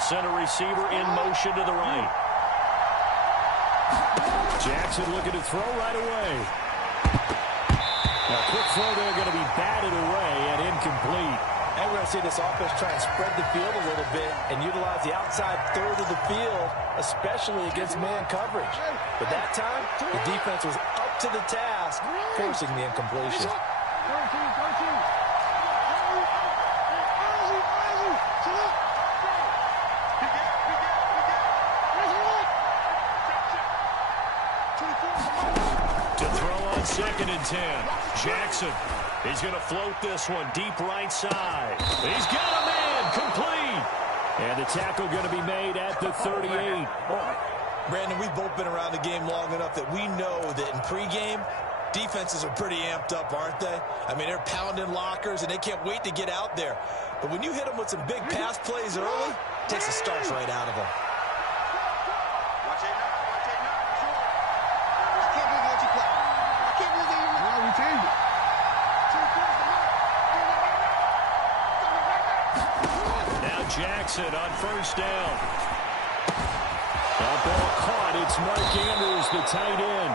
They'll send a receiver in motion to the right. Jackson looking to throw right away. Now, quick throw there going to be batted away and incomplete. And we're going to see this offense try and spread the field a little bit and utilize the outside third of the field, especially against man coverage. But that time, the defense was up to the task, forcing the incompletion. To throw on 2nd and 10. Jackson. He's going to float this one deep right side. He's got a man complete. And the tackle going to be made at the 38. Brandon, we've both been around the game long enough that we know that in pregame, defenses are pretty amped up, aren't they? I mean, they're pounding lockers, and they can't wait to get out there. But when you hit them with some big pass plays early, it takes the starch right out of them. Jackson on 1st down. That ball caught. It's Mark Andrews, the tight end.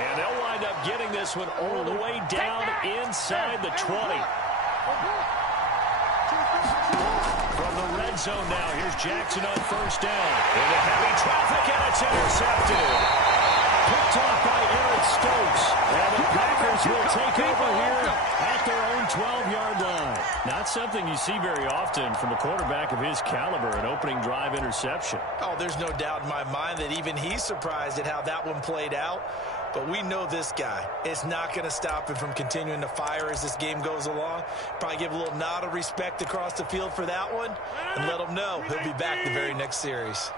And they'll wind up getting this one all the way down inside the 20. From the red zone now, here's Jackson on 1st down. Into heavy traffic, and it's intercepted. Picked off by Eric Stokes. And the Packers will take over here at their own 12-yard line. Not something you see very often from a quarterback of his caliber, an opening drive interception. Oh, there's no doubt in my mind that even he's surprised at how that one played out. But we know this guy. It's not going to stop him from continuing to fire as this game goes along. Probably give a little nod of respect across the field for that one and let him know he'll be back the very next series.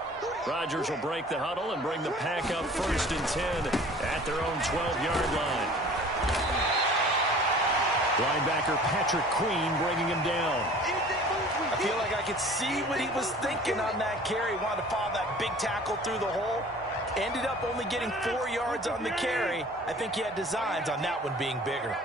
Rodgers will break the huddle and bring the pack up 1st and 10 at their own 12-yard line. Linebacker Patrick Queen bringing him down. I feel like I could see what he was thinking on that carry. Wanted to follow that big tackle through the hole. Ended up only getting 4 yards on the carry. I think he had designs on that one being bigger.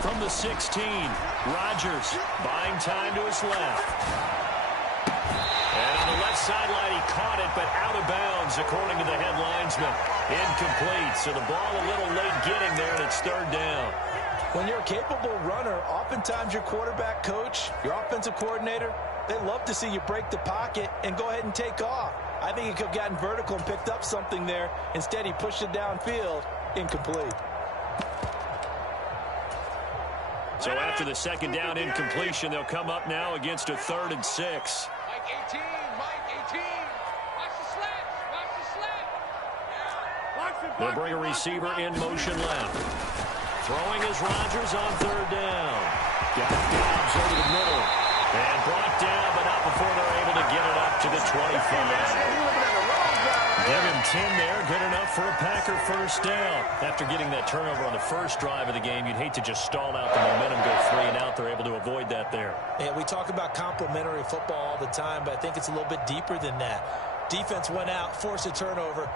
From the 16, Rodgers buying time to his left. And on the left sideline, he caught it, but out of bounds, according to the head linesman. Incomplete, so the ball a little late getting there, and it's 3rd down. When you're a capable runner, oftentimes your quarterback coach, your offensive coordinator, they love to see you break the pocket and go ahead and take off. I think he could have gotten vertical and picked up something there. Instead, he pushed it downfield. Incomplete. So after the 2nd down incompletion, they'll come up now against a 3rd and 6. Mike 18, Mike 18. Watch the sled, watch the sled. They'll bring a receiver in motion left. Throwing is Rodgers on 3rd down. Got Dobbs over the middle. And brought down, but not before they're able to get it up to the 25. Give him 10 there, good enough for a Packer 1st down. After getting that turnover on the first drive of the game, you'd hate to just stall out the momentum, go 3 and out. They're able to avoid that there. Yeah, we talk about complementary football all the time, but I think it's a little bit deeper than that. Defense went out, forced a turnover,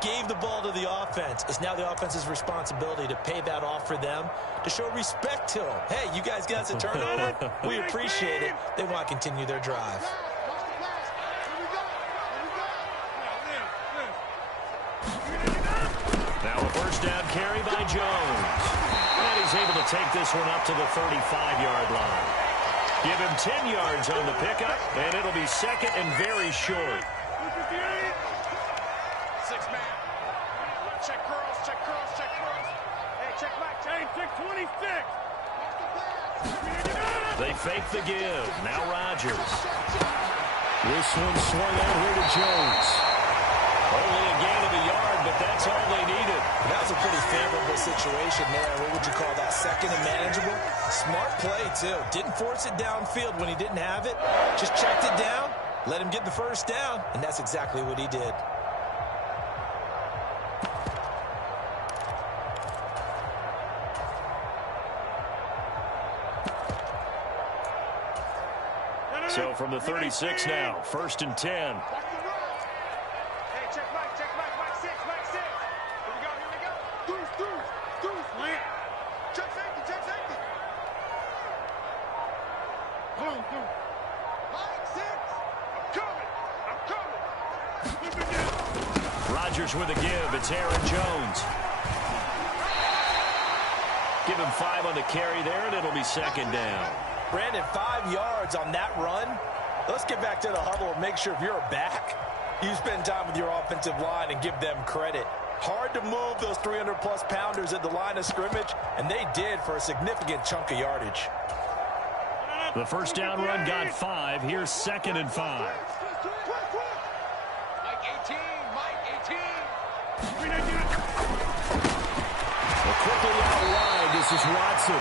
gave the ball to the offense. It's now the offense's responsibility to pay that off for them, to show respect to them. Hey, you guys got us a turnover? We appreciate it. They want to continue their drive. Now a 1st down carry by Jones. And he's able to take this one up to the 35-yard line. Give him 10 yards on the pickup, and it'll be 2nd and very short. 6-man. Check curls, check curls, check curls. Hey, check back, chain, check 26. They fake the give. Now Rodgers. This one swung out here to Jones. Only a gain of a yard, but that's all they needed. That was a pretty favorable situation there. What would you call that? 2nd and manageable? Smart play, too. Didn't force it downfield when he didn't have it. Just checked it down, let him get the 1st down, and that's exactly what he did. So from the 36 now, 1st and 10. check Mike 6. Here we go. Deuce, slant. Check safety. Hold on, Deuce. Mike 6. I'm coming. Rodgers with a give. It's Aaron Jones. Give him 5 on the carry there, and it'll be second down. Brandon, 5 yards on that run. Let's get back to the huddle and make sure if you're back, you spend time with your offensive line and give them credit. Hard to move those 300-plus pounders at the line of scrimmage, and they did for a significant chunk of yardage. The first down run got 5. Here's second and 5. Mike 18. Quickly out wide, this is Watson.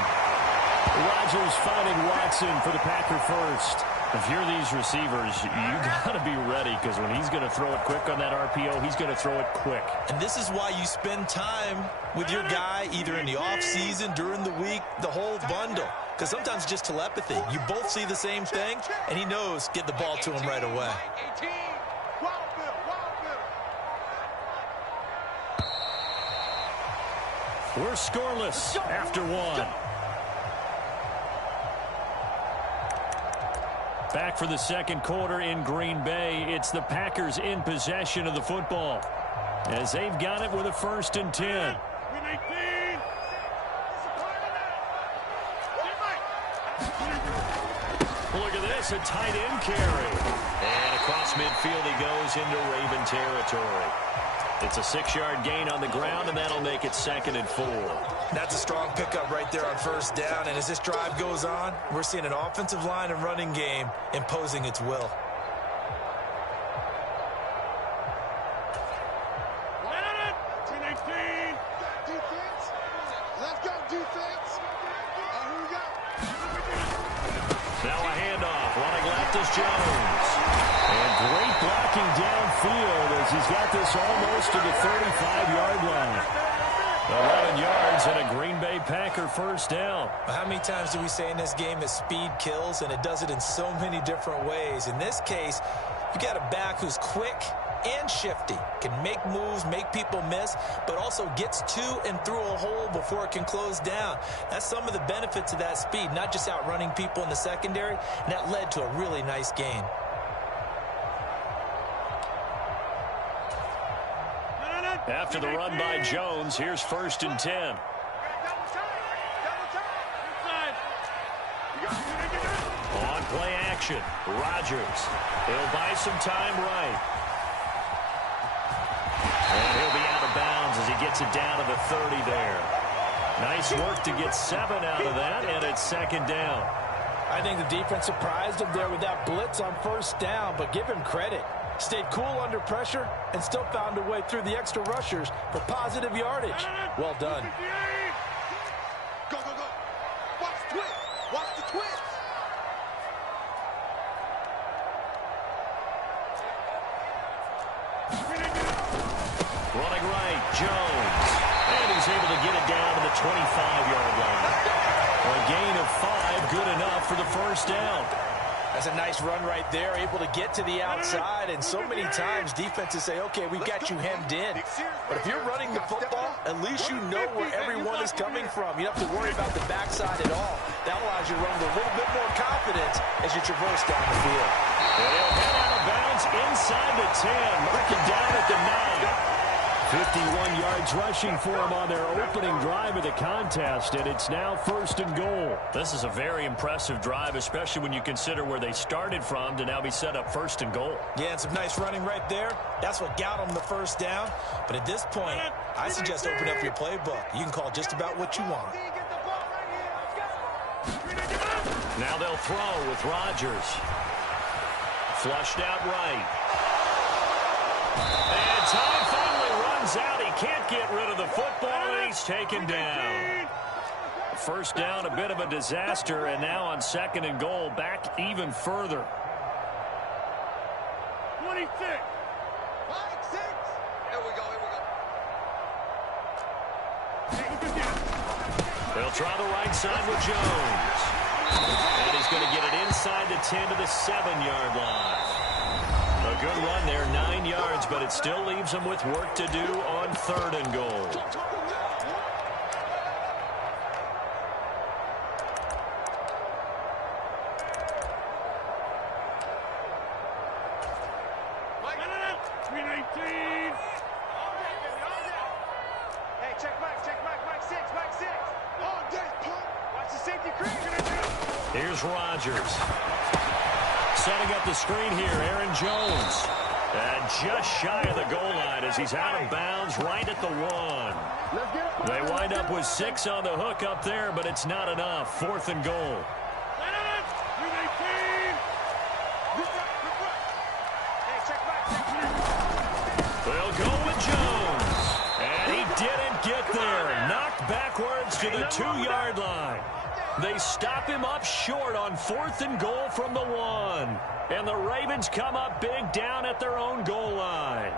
Rodgers finding Watson for the Packer first. If you're these receivers, you got to be ready because when he's going to throw it quick on that RPO, he's going to throw it quick. And this is why you spend time with your guy either in the offseason, during the week, the whole bundle. Because sometimes it's just telepathy. You both see the same thing, and he knows get the ball to him right away. We're scoreless after 1. Back for the second quarter in Green Bay. It's the Packers in possession of the football as they've got it with a 1st and 10. Look at this, a tight end carry. And across midfield he goes into Raven territory. It's a 6-yard gain on the ground, and that'll make it 2nd and 4. That's a strong pickup right there on first down. And as this drive goes on, we're seeing an offensive line and running game imposing its will. Now a handoff. Running left is Jones. And great blocking downfield as he's got this almost to the 35-yard line. 11 yards and a Green Bay Packer first down. How many times do we say in this game that speed kills, and it does it in so many different ways? In this case, you got a back who's quick and shifty, can make moves, make people miss, but also gets to and through a hole before it can close down. That's some of the benefits of that speed, not just outrunning people in the secondary, and that led to a really nice gain. After the run by Jones, here's 1st and 10. On play action, Rodgers. He'll buy some time right. And he'll be out of bounds as he gets it down to the 30 there. Nice work to get 7 out of that, and it's 2nd down. I think the defense surprised him there with that blitz on first down, but give him credit. Stayed cool under pressure and still found a way through the extra rushers for positive yardage. Well done. Go. Watch the twist. Running right, Jones. And he's able to get it down to the 25-yard line. A gain of 5, good enough for the first down. That's a nice run right there, able to get to the outside, and so many times defenses say, okay, we've got you hemmed in. But if you're running the football, at least you know where everyone is coming from. You don't have to worry about the backside at all. That allows you to run with a little bit more confidence as you traverse down the field. And he'll head out of bounds inside the 10, marking down at the 9. 51 yards rushing for him on their opening drive of the contest, and it's now 1st and goal. This is a very impressive drive, especially when you consider where they started from to now be set up 1st and goal. Yeah, and some nice running right there. That's what got them the first down. But at this point, I suggest open up your playbook. You can call just about what you want. Now they'll throw with Rodgers. Flushed out right. And time finally runs out. He can't get rid of the football, and he's taken down. First down, a bit of a disaster, and now on 2nd and goal, back even further. 26. 5-6. Here we go. They'll try the right side with Jones. And he's going to get it inside the 10 to the 7-yard line. A good run there, 9 yards, but it still leaves them with work to do on 3rd and goal. Here's Rodgers. Setting up the screen here, Aaron Jones. And just shy of the goal line as he's out of bounds right at the 1. They wind up with 6 on the hook up there, but it's not enough. 4th and goal. They'll go with Jones. And he didn't get there. Knocked backwards to the 2-yard line. They stop him up short on 4th and goal from the 1. And the Ravens come up big down at their own goal line.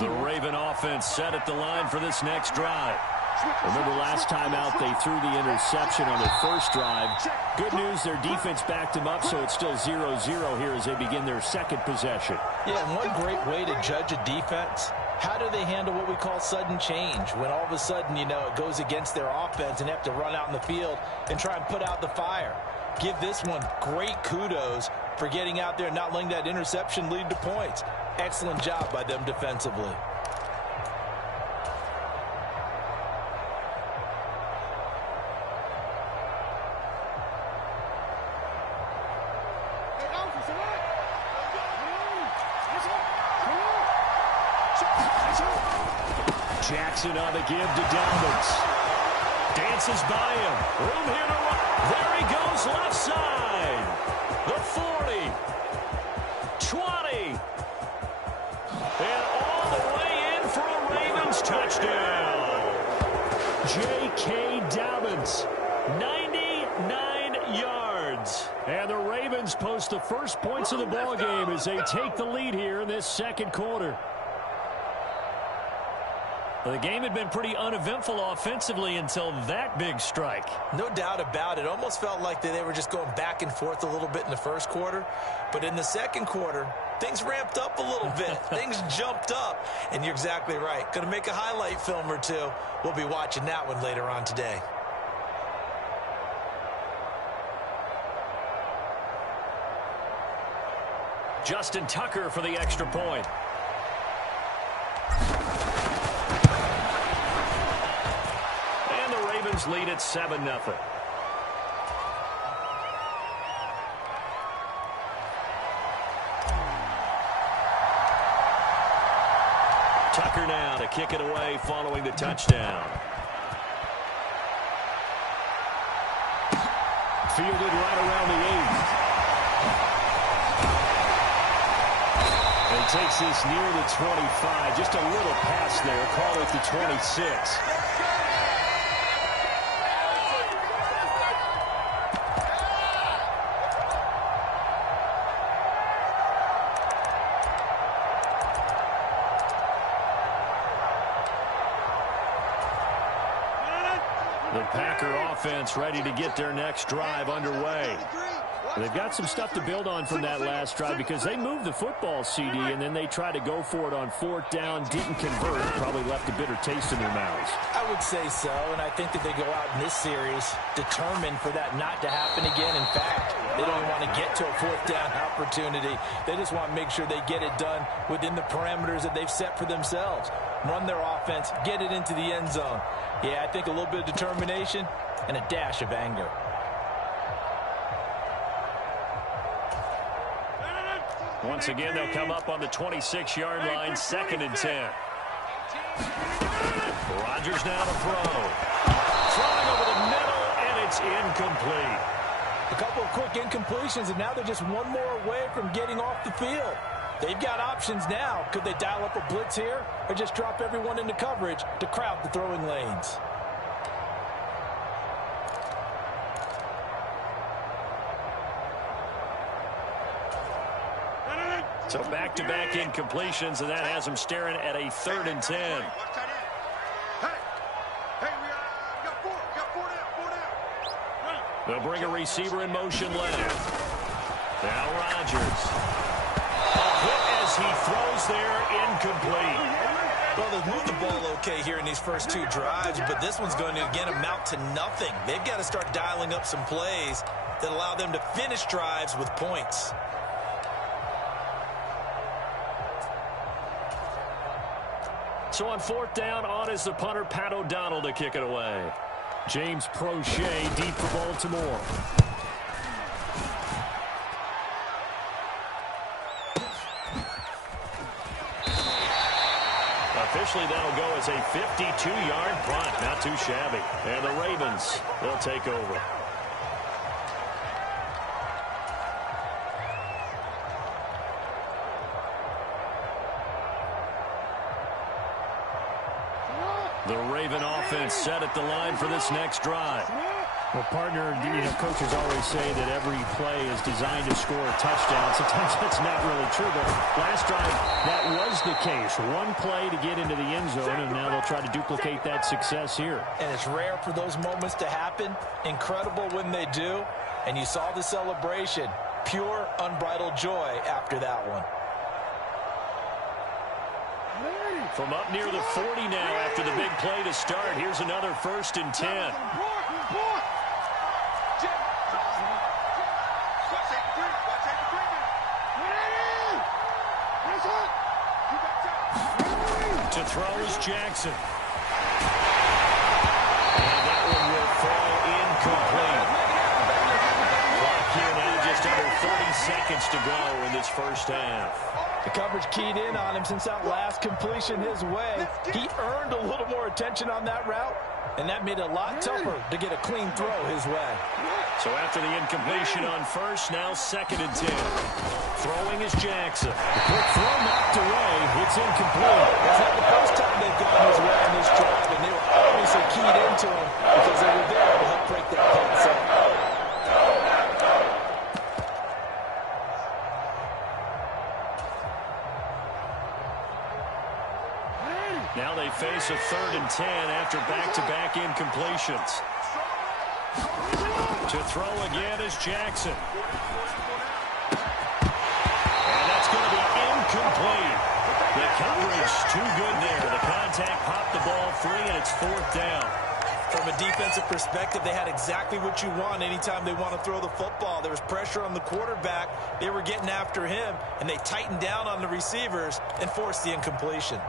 The Raven offense set at the line for this next drive. Remember last time out they threw the interception on their first drive. Good news, their defense backed them up, so it's still 0-0 here as they begin their second possession. Yeah, and one great way to judge a defense, how do they handle what we call sudden change? When all of a sudden, you know, it goes against their offense and they have to run out in the field and try and put out the fire. Give this one great kudos for getting out there and not letting that interception lead to points. Excellent job by them defensively. Jackson on the give to Dobbins. Dances by him. Room here to run. There he goes left side. The 40. 20. And all the way in for a Ravens touchdown. J.K. Dobbins. 99 yards. And the Ravens post the first points of the ballgame as they take the lead here in this second quarter. The game had been pretty uneventful offensively until that big strike. No doubt about it. Almost felt like they were just going back and forth a little bit in the first quarter. But in the second quarter, things ramped up a little bit. Things jumped up. And you're exactly right. Going to make a highlight film or two. We'll be watching that one later on today. Justin Tucker for the extra point. Lead at 7-0. Tucker now to kick it away following the touchdown. Fielded right around the 8. And takes this near the 25. Just a little pass there. Call it the 26. The Packer offense ready to get their next drive underway. They've got some stuff to build on from that last drive because they moved the football, CD, and then they tried to go for it on 4th down, didn't convert, probably left a bitter taste in their mouths. I would say so, and I think that they go out in this series determined for that not to happen again. In fact, they don't even want to get to a 4th down opportunity. They just want to make sure they get it done within the parameters that they've set for themselves. Run their offense, get it into the end zone. Yeah, I think a little bit of determination and a dash of anger. Once again, they'll come up on the 26-yard line, 2nd and 10. Rodgers now to throw. Throwing over the middle, and it's incomplete. A couple of quick incompletions, and now they're just one more away from getting off the field. They've got options now. Could they dial up a blitz here or just drop everyone into coverage to crowd the throwing lanes? So back-to-back incompletions, and that has them staring at a 3rd and 10. They'll bring a receiver in motion left. Now Rodgers. A hit as he throws there, incomplete. Well, they've moved the ball okay here in these first 2 drives, but this one's going to, again, amount to nothing. They've got to start dialing up some plays that allow them to finish drives with points. So on 4th down, on is the punter, Pat O'Donnell, to kick it away. James Prochet deep for Baltimore. Officially, that'll go as a 52-yard punt. Not too shabby. And the Ravens, they'll take over. The Raven offense set at the line for this next drive. Well, partner, coaches always say that every play is designed to score a touchdown. Sometimes that's not really true, but last drive, that was the case. One play to get into the end zone, and now they'll try to duplicate that success here. And it's rare for those moments to happen. Incredible when they do. And you saw the celebration. Pure, unbridled joy after that one. From up near the 40 now after the big play to start. Here's another 1st and 10. To throws Jackson. And that one will fall incomplete. Clock here now just under 30 seconds to go in this first half. The coverage keyed in on him since that last completion his way. He earned a little more attention on that route, and that made it a lot tougher to get a clean throw his way. So after the incompletion on 1st, now 2nd and 10. Throwing is Jackson. The quick throw knocked away. It's incomplete. It's not the first time they've gone his way on this drive, and they were obviously keyed into him because they were there to help break that pass up. Now they face a 3rd and 10 after back-to-back incompletions. To throw again is Jackson. And that's going to be incomplete. The coverage too good there. The contact popped the ball free, and it's 4th down. From a defensive perspective, they had exactly what you want anytime they want to throw the football. There was pressure on the quarterback. They were getting after him, and they tightened down on the receivers and forced the incompletion.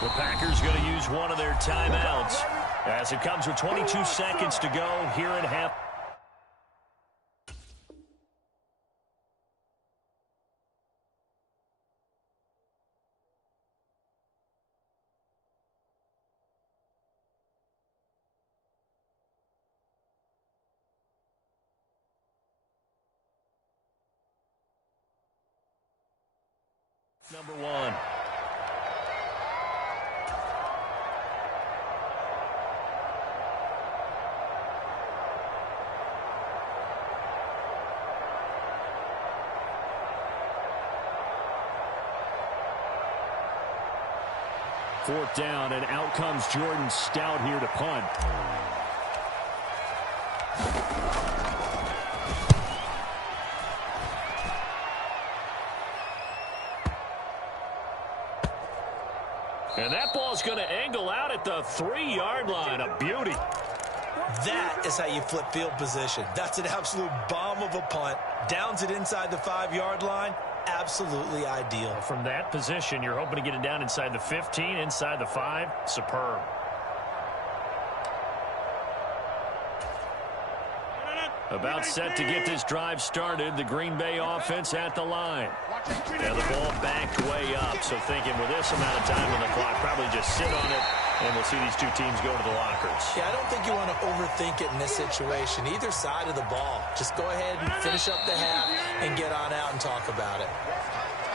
The Packers going to use one of their timeouts as it comes with 22 seconds to go here at half. Number 1. Fourth down, and out comes Jordan Stout here to punt. And that ball's going to angle out at the 3-yard line. A beauty. That is how you flip field position. That's an absolute bomb of a punt. Downs it inside the 5-yard line. Absolutely ideal. From that position, you're hoping to get it down inside the 15, inside the 5. Superb. About set to get this drive started. The Green Bay offense at the line. And the ball backed way up. So thinking with this amount of time on the clock, probably just sit on it, and we'll see these two teams go to the lockers. Yeah, I don't think you want to overthink it in this situation. Either side of the ball. Just go ahead and finish up the half and get on out and talk about it.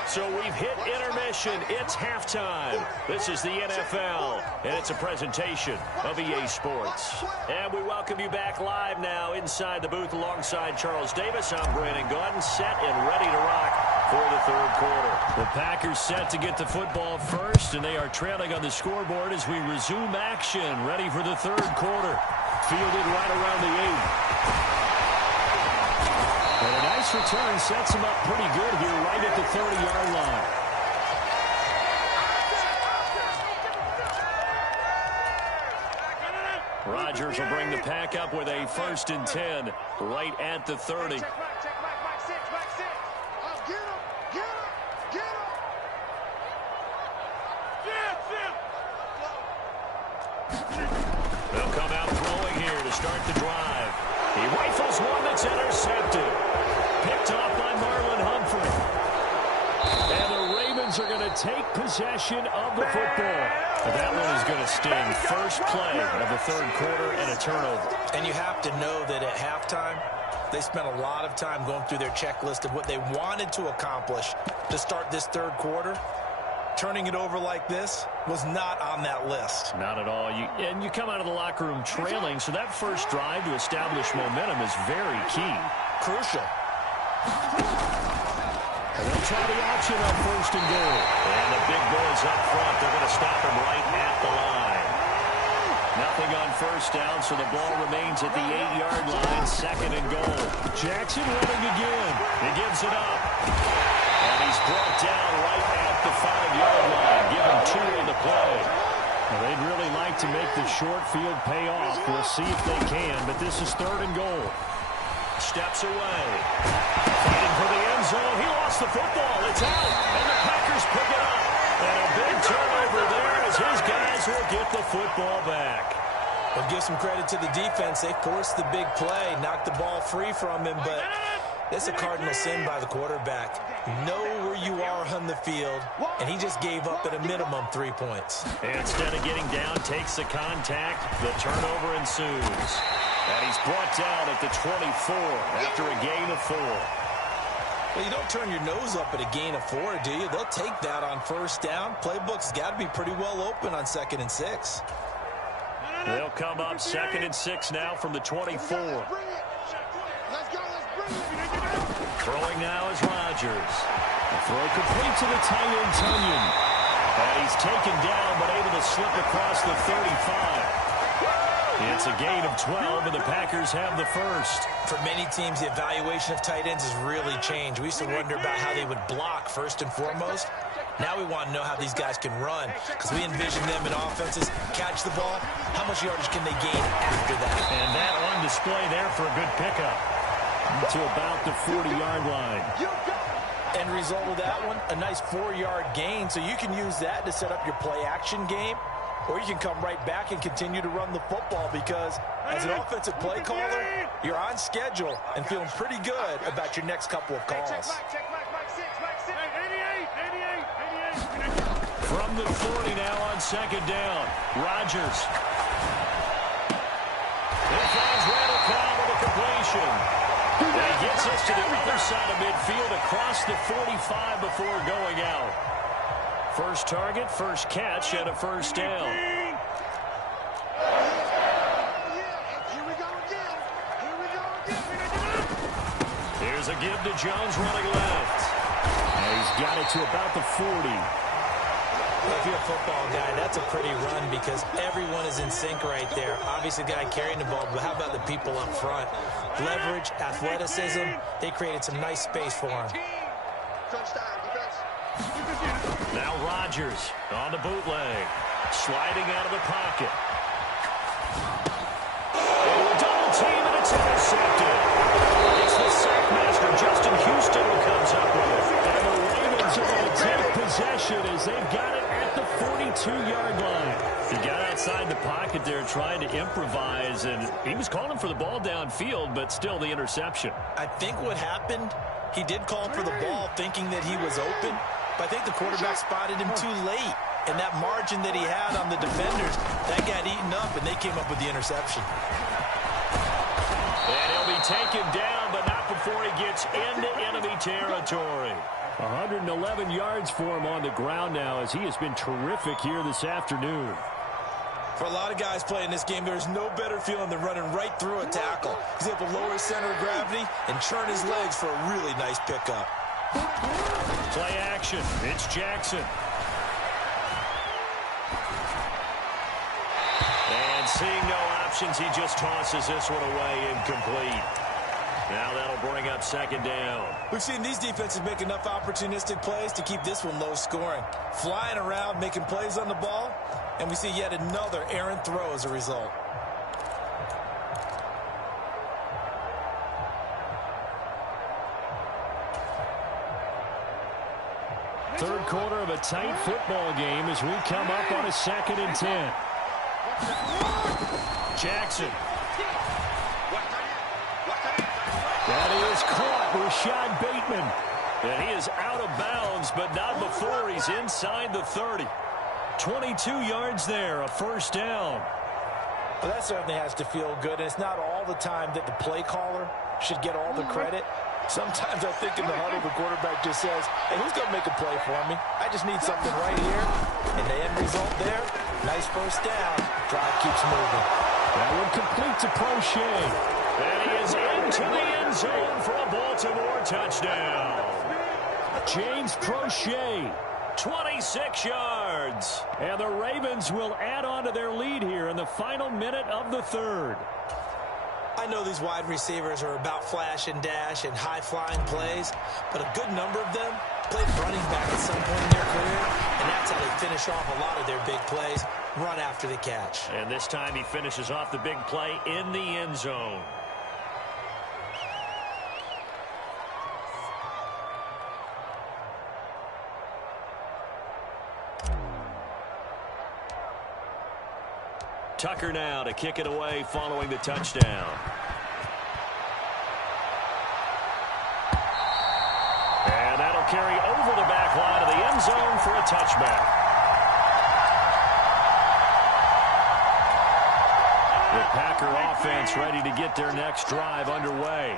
So we've hit intermission. It's halftime. This is the NFL, and it's a presentation of EA Sports. And we welcome you back live now inside the booth alongside Charles Davis. I'm Brandon Gaudin, set and ready to rock for the third quarter. The Packers set to get the football first, and they are trailing on the scoreboard as we resume action, ready for the third quarter. Fielded right around the 8. And a nice return sets him up pretty good here right at the 30-yard line. Rodgers will bring the pack up with a 1st and 10 right at the 30. They'll come out throwing here to start the drive. He rifles one that's intercepted. Picked off by Marlon Humphrey. And the Ravens are going to take possession of the football. But that one is going to sting. First play of the third quarter and a turnover. And you have to know that at halftime, they spent a lot of time going through their checklist of what they wanted to accomplish to start this third quarter. Turning it over like this was not on that list. Not at all. And you come out of the locker room trailing, so that first drive to establish momentum is very key. Crucial. And they'll try the option on 1st and goal. And the big boys up front, they're going to stop him right at the line. Nothing on 1st down, so the ball remains at the 8-yard line, 2nd and goal. Jackson running again. He gives it up. And he's brought down right at the 5-yard line. Give him 2 in the play. Well, they'd really like to make the short field pay off. We'll see if they can, but this is 3rd and goal. Steps away. Fighting for the end zone. He lost the football. It's out. And the Packers pick it up. And a big turnover there as his guys will get the football back. Well, give some credit to the defense. They forced the big play, knocked the ball free from him, but it's a cardinal sin by the quarterback. Know where you are on the field, and he just gave up at a minimum 3 points. And instead of getting down, takes the contact. The turnover ensues. And he's brought down at the 24 after a gain of 4. Well, you don't turn your nose up at a gain of 4, do you? They'll take that on 1st down. Playbook's got to be pretty well open on 2nd and 6. They'll come up 2nd and 6 now from the 24. Throwing now is Rodgers. The throw complete to the tight end, Tunyon. And he's taken down but able to slip across the 35. It's a gain of 12, and the Packers have the first. For many teams, the evaluation of tight ends has really changed. We used to wonder about how they would block first and foremost. Now we want to know how these guys can run, because we envision them in offenses, catch the ball, how much yardage can they gain after that? And that on display there for a good pickup to about the 40-yard line. End result of that one, a nice 4-yard gain, so you can use that to set up your play-action game, or you can come right back and continue to run the football, because as an offensive play caller, you're on schedule and feeling pretty good about your next couple of calls. From the 40 now on 2nd down, Rodgers. He finds Randall Cobb with a completion. And he gets us to the other side of midfield across the 45 before going out. First target, first catch, and a 1st down. Here's a give to Jones running left. And he's got it to about the 40. Well, if you're a football guy, that's a pretty run because everyone is in sync right there. Obviously, the guy carrying the ball, but how about the people up front? Leverage, athleticism, they created some nice space for him. Now Rodgers on the bootleg, sliding out of the pocket. And a double team, and it's intercepted. It's the sackmaster, Justin Houston, who comes up with it. And the Ravens are going to take possession as they've got it at the 42-yard line. He got outside the pocket there trying to improvise, and he was calling for the ball downfield, but still the interception. I think what happened, he did call for the ball thinking that he was open, but I think the quarterback spotted him too late. And that margin that he had on the defenders, that got eaten up, and they came up with the interception. And he'll be taken down, but not before he gets into enemy territory. 111 yards for him on the ground now, as he has been terrific here this afternoon. For a lot of guys playing this game, there's no better feeling than running right through a tackle. He's able to lower his center of gravity and turn his legs for a really nice pickup. Play action. It's Jackson. And seeing no options, he just tosses this one away incomplete. Now that'll bring up second down. We've seen these defenses make enough opportunistic plays to keep this one low scoring. Flying around, making plays on the ball, and we see yet another errant throw as a result. Third quarter of a tight football game as we come up on a 2nd and 10. Jackson. That is caught. Rashad Bateman. And he is out of bounds, but not before he's inside the 30. 22 yards there, a first down. Well, that certainly has to feel good, and it's not all the time that the play caller should get all the credit. Sometimes I think in the huddle, the quarterback just says, hey, who's going to make a play for me? I just need something right here. And the end result there, nice first down. Drive keeps moving. That one complete to Prochet. And he is into the end zone for a Baltimore touchdown. James Prochet. 26 yards. And the Ravens will add on to their lead here in the final minute of the third. I know these wide receivers are about flash and dash and high-flying plays, but a good number of them played running back at some point in their career, and that's how they finish off a lot of their big plays, run after the catch. And this time he finishes off the big play in the end zone. Tucker now to kick it away following the touchdown. And that'll carry over the back line of the end zone for a touchback. The Packer offense ready to get their next drive underway.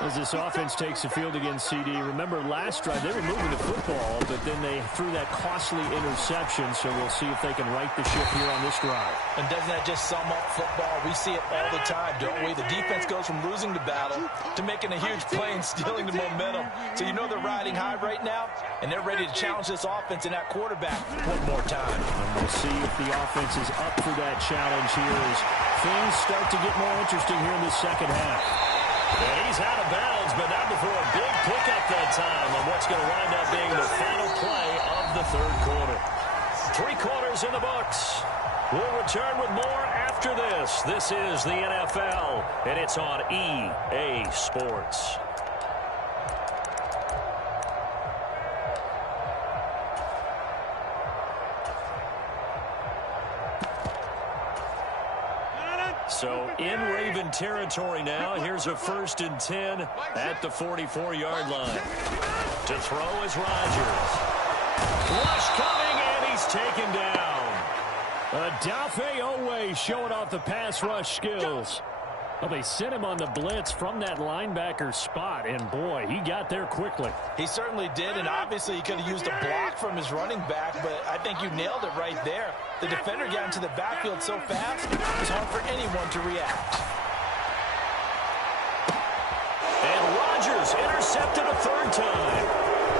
As this offense takes the field against CD, remember last drive they were moving the football, but then they threw that costly interception, so we'll see if they can right the ship here on this drive. And doesn't that just sum up football? We see it all the time, don't we? The defense goes from losing the battle to making a huge play and stealing the momentum. So you know they're riding high right now, and they're ready to challenge this offense and that quarterback one more time. And we'll see if the offense is up for that challenge here as things start to get more interesting here in the second half. And he's out of bounds, but not before a big pickup that time on what's going to wind up being the final play of the third quarter. 3 quarters in the books. We'll return with more after this. This is the NFL, and it's on EA Sports. So in Raven territory now. Here's a 1st and 10 at the 44-yard line. To throw is Rodgers. Rush coming, and he's taken down. Odafe Oweh showing off the pass rush skills. Well, they sent him on the blitz from that linebacker spot, and boy, he got there quickly. He certainly did, and obviously he could have used a block from his running back, but I think you nailed it right there. The defender got into the backfield so fast, it was hard for anyone to react. And Rodgers intercepted a 3rd time.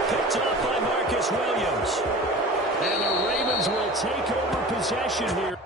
Picked up by Marcus Williams. And the Ravens will take over possession here.